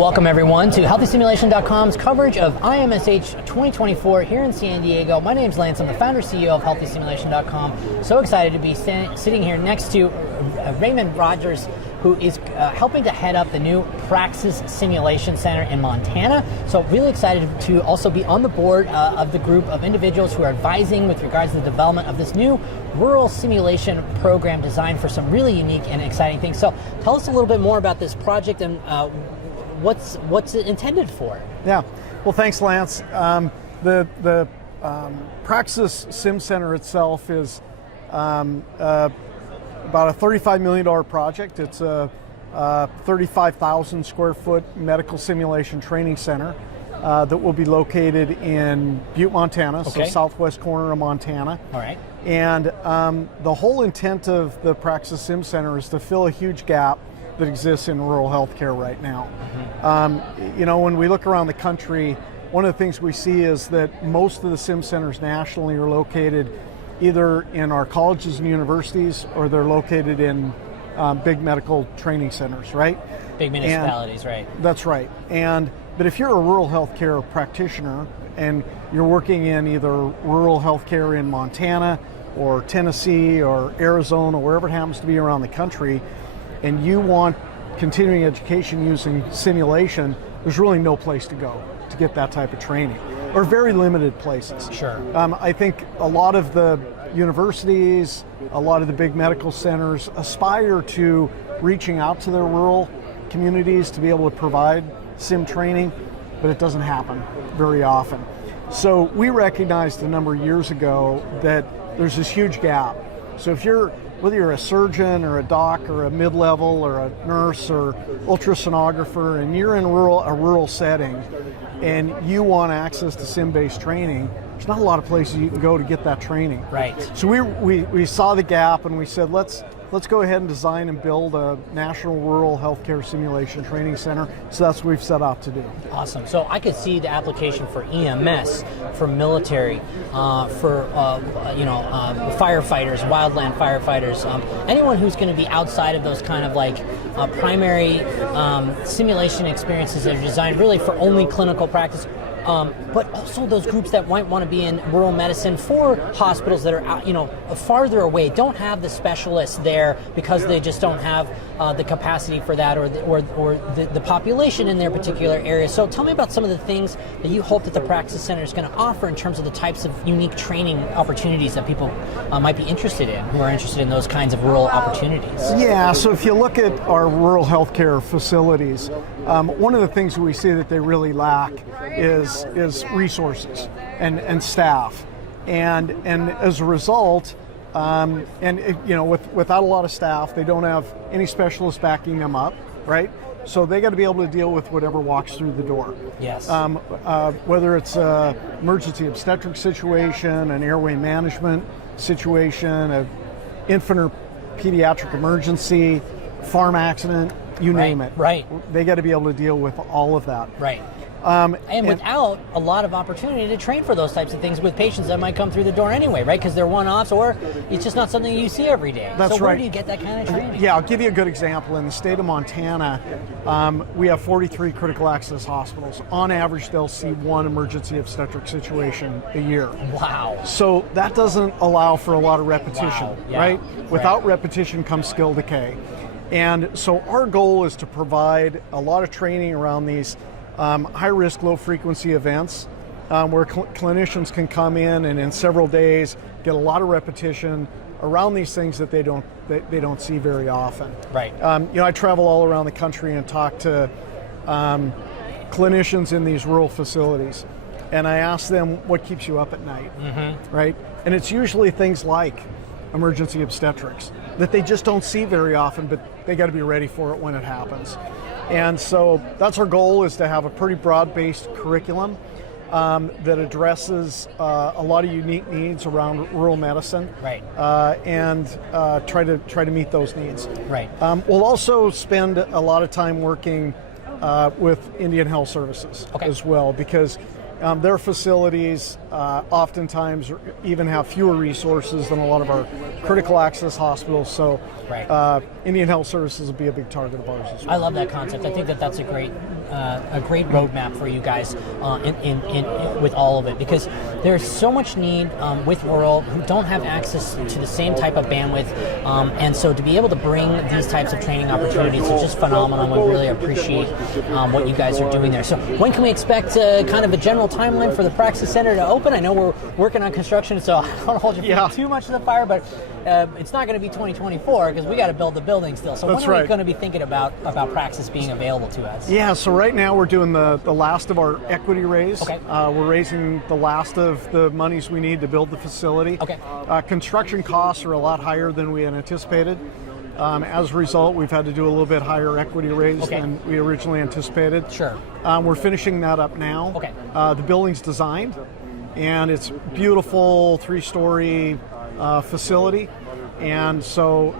Welcome everyone to HealthySimulation.com's coverage of IMSH 2024 here in San Diego. My name's Lance, I'm the founder and CEO of HealthySimulation.com. So excited to be sitting here next to Raymond Rogers, who is helping to head up the new Praxis Simulation Center in Montana. So really excited to also be on the board of the group of individuals who are advising with regards to the development of this new rural simulation program designed for some really unique and exciting things. So tell us a little bit more about this project and what's it intended for? Yeah, well thanks Lance. The Praxis Sim Center itself is about a $35 million project. It's a 35,000 square foot medical simulation training center that will be located in Butte, Montana, so southwest corner of Montana. All right. And the whole intent of the Praxis Sim Center is to fill a huge gap that exists in rural healthcare right now. Mm-hmm. You know, when we look around the country, one of the things we see is that most of the sim centers nationally are located either in our colleges and universities, or they're located in big medical training centers, right? Big municipalities, right? That's right. But if you're a rural healthcare practitioner and you're working in either rural healthcare in Montana or Tennessee or Arizona, wherever it happens to be around the country, and you want continuing education using simulation, there's really no place to go to get that type of training, or very limited places. Sure. I think a lot of the universities, a lot of the big medical centers aspire to reaching out to their rural communities to be able to provide sim training, but it doesn't happen very often. So we recognized a number of years ago that there's this huge gap. So whether you're a surgeon or a doc or a mid-level or a nurse or ultrasonographer, and you're in a rural setting and you want access to sim-based training, there's not a lot of places you can go to get that training. Right. So we saw the gap and we said, let's go ahead and design and build a national rural healthcare simulation training center. So that's what we've set out to do. Awesome. So I could see the application for EMS, for military, for firefighters, wildland firefighters, anyone who's going to be outside of those kind of like primary simulation experiences that are designed really for only clinical practice. But also those groups that might want to be in rural medicine for hospitals that are out, farther away, don't have the specialists there because they just don't have the capacity for that, or the population in their particular area. So tell me about some of the things that you hope that the Praxis Center is going to offer in terms of the types of unique training opportunities that people might be interested in, who are interested in those kinds of rural opportunities. Yeah, so if you look at our rural healthcare facilities, one of the things we see that they really lack is resources and staff, and as a result, without a lot of staff, they don't have any specialists backing them up, right? So they got to be able to deal with whatever walks through the door. Yes. Whether it's an emergency obstetric situation, an airway management situation, an infant or pediatric emergency, farm accident, you name it. Right. They got to be able to deal with all of that. Right. And without a lot of opportunity to train for those types of things with patients that might come through the door anyway, right? Because they're one-offs, or it's just not something you see every day. That's so right. Where do you get that kind of training? Yeah, I'll give you a good example. In the state of Montana, we have 43 critical access hospitals. On average, they'll see one emergency obstetric situation a year. Wow. So that doesn't allow for a lot of repetition, right? Without repetition comes skill decay. And so our goal is to provide a lot of training around these high-risk, low-frequency events where clinicians can come in and in several days get a lot of repetition around these things that they don't see very often. Right. I travel all around the country and talk to clinicians in these rural facilities, and I ask them, what keeps you up at night, right? And it's usually things like emergency obstetrics that they just don't see very often, but they got to be ready for it when it happens. And so that's our goal, is to have a pretty broad-based curriculum that addresses a lot of unique needs around rural medicine, right? And try to meet those needs. Right. We'll also spend a lot of time working with Indian Health Services as well, because Their facilities oftentimes even have fewer resources than a lot of our critical access hospitals. So Indian Health Services will be a big target of ours as well. I love that concept. I think that that's a great roadmap for you guys with all of it, because there's so much need with rural who don't have access to the same type of bandwidth, and so to be able to bring these types of training opportunities is just phenomenal. We really appreciate what you guys are doing there. So when can we expect kind of a general timeline for the Praxis Center to open? I know we're working on construction, so I don't want to hold you too much to the fire, but it's not going to be 2024 because we got to build the building still. So when are we going to be thinking about Praxis being available to us? Yeah, so right now we're doing the last of our equity raise. Okay. We're raising the last of the monies we need to build the facility. Okay. Construction costs are a lot higher than we had anticipated. As a result, we've had to do a little bit higher equity raise than we originally anticipated. Sure. We're finishing that up now. Okay. The building's designed, and it's beautiful 3-story facility. And so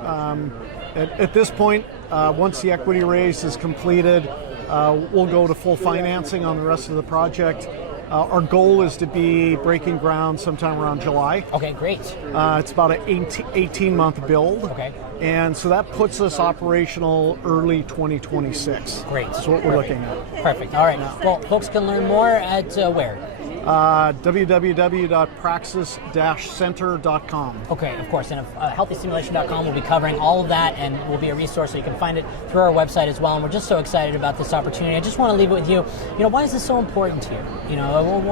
at this point, once the equity raise is completed, we'll go to full financing on the rest of the project. Our goal is to be breaking ground sometime around July. Okay, great. It's about an 18-month build. Okay. And so that puts us operational early 2026. Great. That's what we're looking at. Perfect. All right. Well, folks can learn more at where? www.praxis-center.com. Okay, of course, and healthysimulation.com will be covering all of that, and will be a resource, so you can find it through our website as well. And we're just so excited about this opportunity. I just want to leave it with you. Why is this so important to you?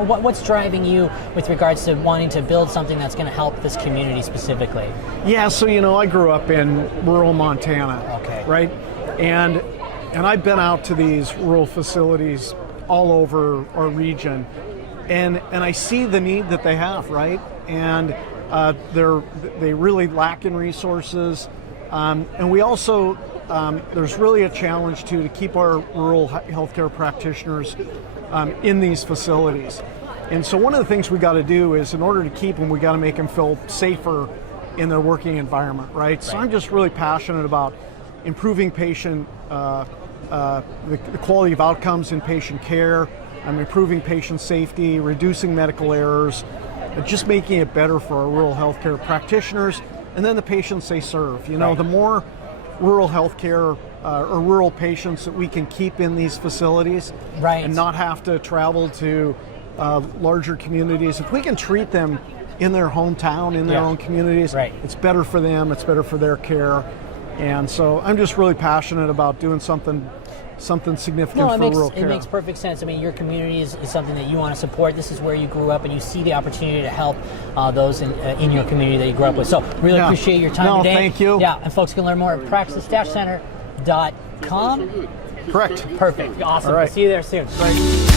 What's driving you with regards to wanting to build something that's going to help this community specifically? Yeah, so I grew up in rural Montana. Okay. Right, and I've been out to these rural facilities all over our region. And I see the need that they have, right? And they really lack in resources. And we also, there's really a challenge to keep our rural healthcare practitioners in these facilities. And so one of the things we got to do is, in order to keep them, we got to make them feel safer in their working environment, right? So I'm just really passionate about improving patient, the quality of outcomes in patient care. I'm improving patient safety, reducing medical errors, just making it better for our rural healthcare practitioners, and then the patients they serve. The more rural healthcare or rural patients that we can keep in these facilities, and not have to travel to larger communities, if we can treat them in their hometown, in their own communities, it's better for them, it's better for their care. And so I'm just really passionate about doing something significant for rural care. It makes perfect sense. I mean, your community is something that you want to support. This is where you grew up, and you see the opportunity to help those in your community that you grew up with. So really appreciate your time today. Thank you. Yeah, and folks can learn more at praxis-center.com. Correct. Perfect. Awesome. All right. We'll see you there soon. Right.